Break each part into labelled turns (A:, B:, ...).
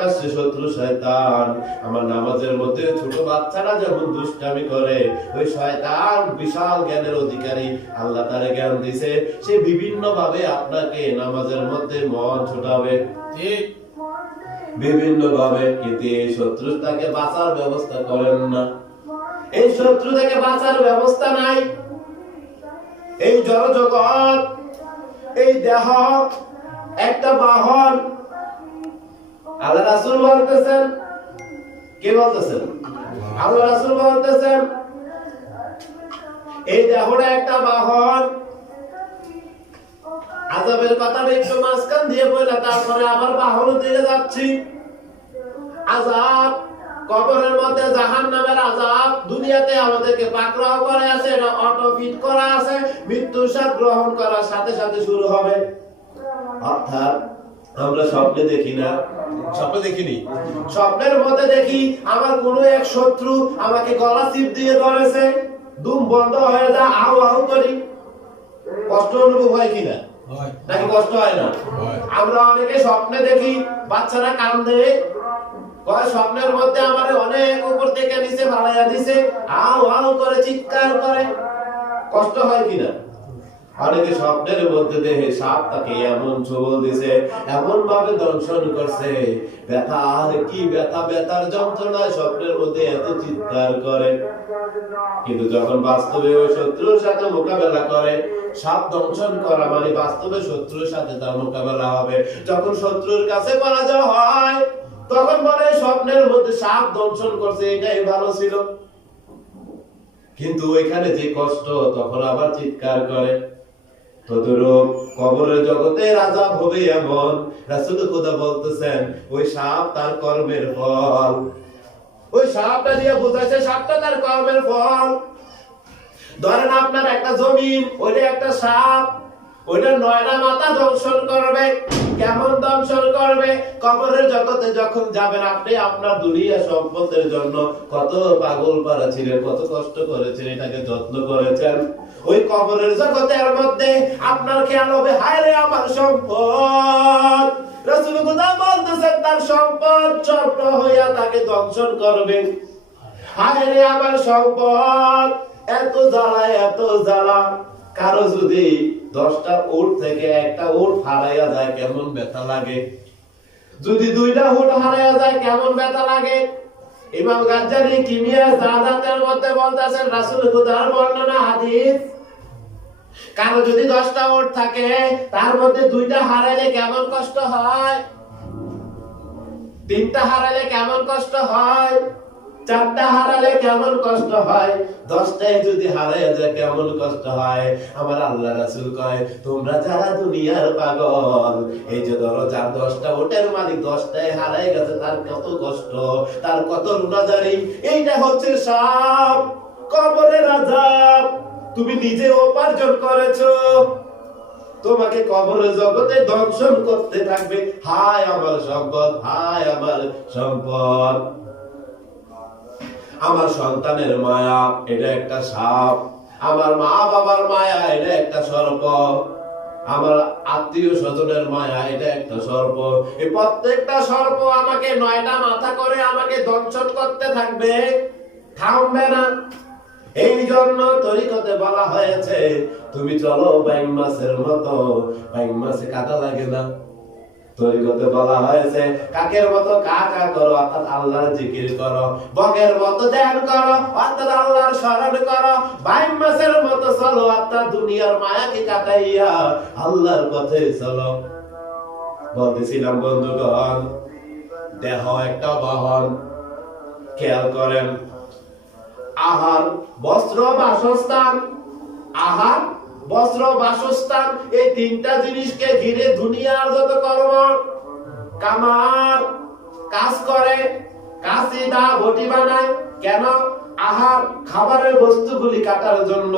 A: প্রকাশ্যে শত্রু শয়তান। আমার নামাজের মধ্যে ছোট বাচ্চারা যেমন দুষ্টামি করে ওই শয়তান বিশাল জ্ঞানের অধিকারী। আল্লাহ তারে জ্ঞান দিছে সে বিভিন্ন ভাবে আপনাকে নামাজের মধ্যে মন ছোটাবে।
B: ঠিক।
A: বিভিন্ন ভাবে কিন্তু এই শত্রু তাকে বাঁচার ব্যবস্থা করেন না। এই শত্রু থেকে বাঁচার ব্যবস্থা নাই। এই জড় জগৎ এই দেহ একটা বাহন আল্লাহ রাসূল বলতেছেন, কে বলতেছেন? আল্লাহ রাসূল বলতেছেন, এই দেহটা একটা বাহন। আজাবের কথাটা একটু মাঝখান দিয়ে বলে তারপরে আবার বাহন দিকে যাচ্ছি। আজাব কবরের মধ্যে জাহান নামের আজাব দুনিয়াতে আমাদেরকে পাকড়াও করে আছে, এটা অটো ফিট করা আছে, মৃত্যুর স্বাদ গ্রহণ করার সাথে সাথে শুরু হবে। অর্থাৎ আমরা স্বপ্নে দেখি না।
B: স্বপ্ন দেখিনি?
A: স্বপ্নের মধ্যে দেখি আমার কোনো এক শত্রু আমাকে গলা চিপ দিয়ে ধরেছে। দুম বন্ধ হয়ে যা আউ আউ করি। কষ্ট অনুভব হয় কিনা নাকি কষ্ট হয় না? আমরা অনেকে স্বপ্নে দেখি বাচ্চারা কান্দে। কয় স্বপ্নের মধ্যে আমার অনেক উপর থেকে নিচে ভাড়াইয়া দিছে। আউ আউ করে চিৎকার করে। কষ্ট হয় কিনা অনেকে স্বপ্নের মধ্যে দেখে সাপ তাকে এমন ছবল দিছে, এমন ভাবে দংশন করছে। ব্যথা, আর কি ব্যথা, ব্যথার যন্ত্রণায় স্বপ্নের মধ্যে এত চিৎকার করে। কিন্তু যখন বাস্তবে ওই শত্রুর সাথে মোকাবেলা করে, সাপ দংশন করা মানে বাস্তবে শত্রুর সাথে তার মোকাবেলা হবে। যখন শত্রুর কাছে পরাজয় হয়, তখন বলে স্বপ্নের মধ্যে সাপ দংশন করছে, এটাই ভালো ছিল। কিন্তু ওইখানে যে কষ্ট, তখন আবার চিৎকার করে। আপনার একটা জমিন, ওইটা একটা সাপ, ওইটা নয়টা মাথা দংশন করবে। কেমন দংশন করবে? কবরের জগতে যখন যাবেন আপনি, আপনার দুনিয়া সম্পদের জন্য কত পাগল পারা ছিলেন, কত কষ্ট করেছেন, এটাকে যত্ন করেছেন। ওই কবরের জগতের মধ্যে আপনার খেয়াল হবে হায় রে আমার সম্পদ। রাসূল বলতেছেন, তার সম্পদ হইয়া তাকে দংশন করবেন হায় রে আমার সম্পদ, এত জ্বালা এত জ্বালা। কারও যদি দশটা উট থেকে একটা উট হারাইয়া যায়, কেমন ব্যথা লাগে? যদি দুইটা উট হারাইয়া যায়, কেমন ব্যথা লাগে? ইমাম গাজ্জারি কিমিয়া সাদাতের মধ্যে বলতেছেন? রাসূল খুদার বর্ণনা, হাদিস? কারও যদি দশটা ওট থাকে, তার মধ্যে দুইটা হারালে কেমন কষ্ট হয়? তিনটা হারালে কেমন কষ্ট হয়? চারটা হারালে কেমন কষ্ট হয়? দশটায় যদি হারায় যায় কেমন কষ্ট হয়? আমার আল্লাহ রাসুল কয়, তোমরা যারা দুনিয়ার পাগল, এই যে ধরো দশটা মালিক দশটায় গেছে, তার কত কষ্ট, তার কত এইটা হচ্ছে তুমি নিজে উপার্জন করেছ। তোমাকে কবরের জগতে দংশন করতে থাকবে। হায় আমার সম্পদ, হায় আমার সম্পদ। আমার সন্তানের মায়া, এটা একটা সাপ। আমার মা বাবার মায়া, এটা একটা সর্প। আমার আত্মীয় স্বজনের মায়া, এটা একটা সর্প। এই প্রত্যেকটা সর্প আমাকে নয়টা মাথা করে আমাকে দংশন করতে থাকবে। থামবে না। এই জন্য তরিকতে বলা হয়েছে, তুমি চলো ব্যাং মাছের মতো ব্যাং মাছে কাটা লাগে না। তরিকতে বলা হয়েছে, কাকের মতো কা কা করো, অর্থাৎ আল্লাহর জিকির করো। বগের মতো ধ্যান করো, অর্থাৎ আল্লাহর স্মরণ করো। বাইম মাসের মতো চলো, অর্থাৎ দুনিয়ার মায়াকে কাটাইয়া আল্লাহর পথে চলো। বলতেছিলাম, বন্ধুগণ, দেহ একটা বাহন। খেয়াল করেন, আহার, বস্ত্র, বাসস্থান, আহার বস্ত্র, বাসস্থান, এই তিনটা জিনিসকে ঘিরে দুনিয়ার যত কর্ম কামার কাজ করে কাশিদা বটি বানায়, কেন? আহার, খাবারের বস্তুগুলি কাটার জন্য,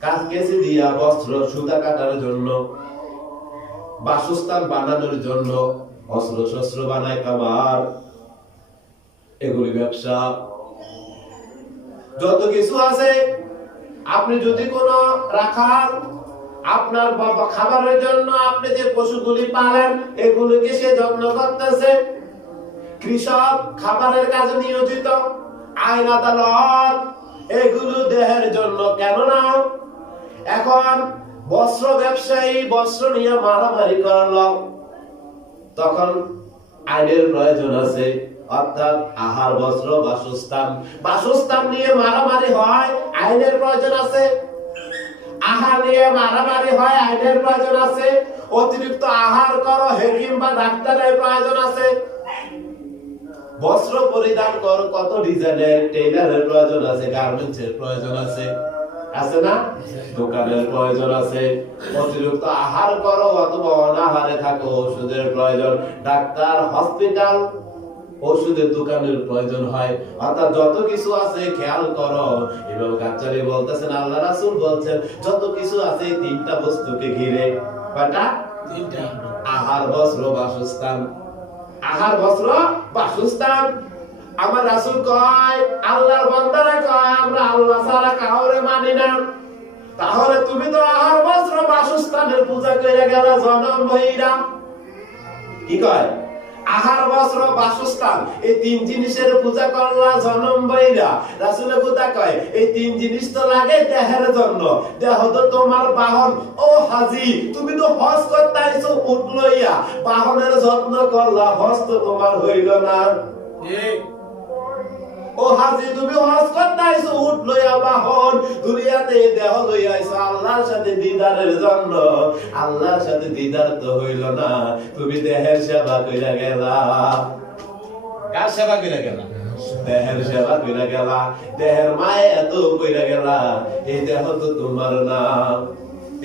A: কাজ কেসি দিয়া বস্ত্র, সুতা কাটার জন্য, বাসস্থান বানানোর জন্য, অস্ত্র শস্ত্র বানায় কামার এগুলি ব্যবসা। যত কিছু আছে আপনি যদি কোনো রাখাল, আপনার বাবা খাবারের জন্য আপনি যে পশুগুলি পালেন, এগুলিকে সে যত্ন করতেছে? কৃষক খাবারের কাজে নিয়োজিত আইন আদালত এগুলো দেহের জন্য কেন না? এখন বস্ত্র ব্যবসায়ী বস্ত্র নিয়ে মারামারি করল। তখন আইনের প্রয়োজন আছে, অর্থাৎ আহার, বস্ত্র, বাসস্থান। বাসস্থান নিয়ে মারামারি হয় আইনের প্রয়োজন আছে? আহার নিয়ে মারামারি হয়, আইনের প্রয়োজন আছে। অতিরিক্ত আহার করো, হেকিম বা ডাক্তারের প্রয়োজন আছে। বস্ত্র পরিধান করো, কত ডিজাইনের, টেইলারের প্রয়োজন আছে, গার্মেন্টসের প্রয়োজন আছে। আছে না? দোকানের প্রয়োজন আছে। অতিরিক্ত আহার করো, অথবা অনাহারে থাকো, ওষুধের প্রয়োজন। ডাক্তার, হসপিটাল, ওষুধের দোকানের প্রয়োজন হয়। অর্থাৎ যত কিছু আছে, খেয়াল করো এবং গাচ্চারি বলতেছেন আল্লাহ রাসূল বলছেন যত কিছু আছে এই তিনটা বস্তুকে ঘিরে। কয়টা?
B: তিনটা।
A: আহার বস্ত্র বাসস্থান। আহার বস্ত্র বাসস্থান। আমার রাসূল কয় আল্লাহর বান্দারা কয় আমরা আল্লাহ ছাড়া কাউরে মানি না। তাহলে তুমি তো আহার বস্ত্র বাসস্থানের পূজা করে গেলা জনম বহিরা কি কয়? আহার, বস্ত্র, বাসস্থান, এই তিন জিনিসের পূজা করলা জনম বৈরা। রাসুলে খুদা কয়, এই তিন জিনিস তো লাগে দেহের জন্য। দেহ তো তোমার বাহন। ও হাজি, তুমি তো হজ করতে উঠ লইয়া। বাহনের যত্ন করলা, হজ তো তোমার হইল না।
B: ঠিক।
A: ও হাজি তুমি হজ করতে আইছো উঠ লইয়া বাহন। দুনিয়াতে দেহ লইয়া আইছো আল্লাহর সাথে দিদারের জন্য আল্লাহর সাথে দিদার তো হইল না তুমি দেহের সেবা কইরা গেলা।
B: কার সেবা করে গেল?
A: দেহের সেবা কইরা গেলা দেহের মায়ে এত কইরা গেলা। এই দেহ তো তোমার না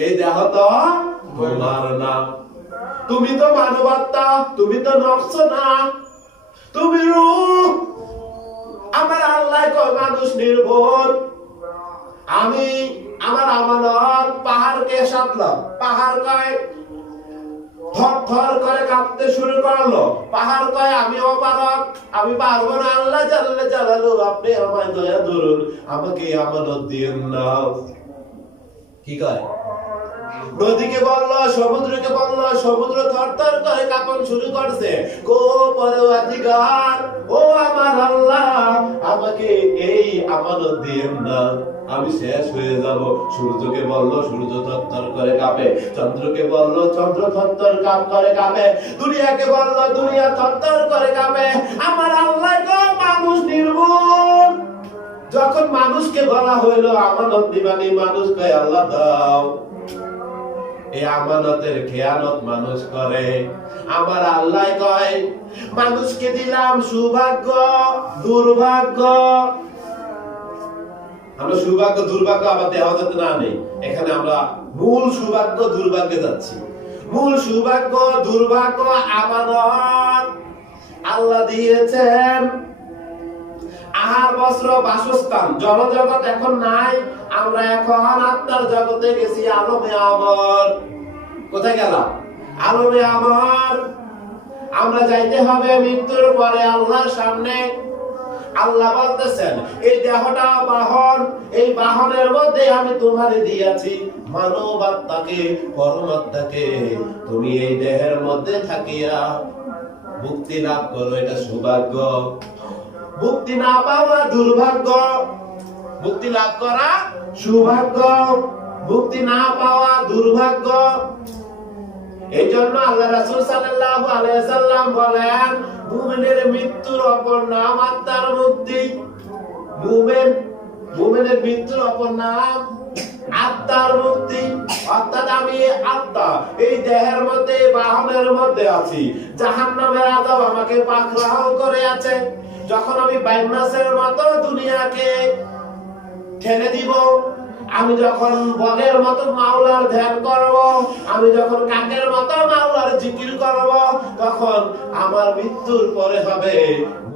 A: এই দেহ তো তোমার না। তুমি তো মানবাত্মা তুমি তো নফস না। তুমি আমার আল্লাহ কয় মানুষ নির্ভর। আমি আমার আমানত পাহাড়কে পাহাড় কয় থর করে কাঁপতে শুরু করল। পাহাড় কয়, আমি অপারক আমি পারব না। আল্লাহ জানলে জানালো আপনি আমায় দয়া ধরুন আমাকে আমানত দিয়েন না কি কয়? নদীকে বলল, সমুদ্রকে বলল, সমুদ্র থরথর করে কাঁপন শুরু করছে। কো পরওয়াতিগার ও আমার আল্লাহ, আমাকে এই আমানত দিয়েন না। আমি শেষ হয়ে যাব। সূর্যকে বলল, সূর্য থরথর করে কাঁপে। চন্দ্রকে বলল, চন্দ্র থরথর কাপ করে কাঁপে। দুনিয়াকে বলল, দুনিয়া থরথর করে কাঁপে। আমার আল্লাহ মানুষ নির্মূল যখন মানুষকে বলা হইল, আমানত দিবানি মানুষ কয় আল্লাহ দাও। এই আমানতের খেয়ানত মানুষ করে। আমার আল্লাহ কয়, মানুষকে দিলাম সৌভাগ্য, দুর্ভাগ্য। আমরা সৌভাগ্য, দুর্ভাগ্য আবার দেওয়া যাতে না নেই। এখানে আমরা মূল সৌভাগ্য, দুর্ভাগ্যে যাচ্ছি। মূল সৌভাগ্য, দুর্ভাগ্য আমানত। আল্লাহ দিয়েছেন আহার, বস্ত্র, বাসস্থান। জলজগৎ এখন নাই, আমরা এখন আত্মার জগতে গেছি, আলমে আমর। কোথায় গেলাম? আলমে আমর। আমরা যাইতে হবে মৃত্যুর পরে আল্লাহর সামনে। আল্লাহ বলতেছেন, এই দেহটা বাহন, এই বাহনের মধ্যে আমি তোমারে দিয়েছি। মানব আত্মাকে পরমাত্মাকে। তুমি এই দেহের মধ্যে থাকিয়া মুক্তি লাভ করো, এটা সৌভাগ্য। মুক্তি না পাওয়া দুর্ভাগ্য। মুক্তি লাভ করা সৌভাগ্য। মুক্তি না পাওয়া দুর্ভাগ্য। এই জন্য আল্লাহ সাল্লাম বলেন, মুমিনের মৃত্যুর অপর নাম আত্মার মুক্তি মুমিন, মুমিনের মৃত্যুর অপর নাম আত্মার মুক্তি অর্থাৎ আমি আত্মা, এই দেহের মধ্যে, বাহনের মধ্যে আছি। আমাকে পাকড়াও করে আছে। যখন আমি বাইমাসের মতো দুনিয়াকে ঠেলে দিব আমি যখন বগের মতো মাওলার ধ্যান করব, আমি যখন কাকের মতো মাওলার জিকির করব, তখন আমার মৃত্যুর পরে হবে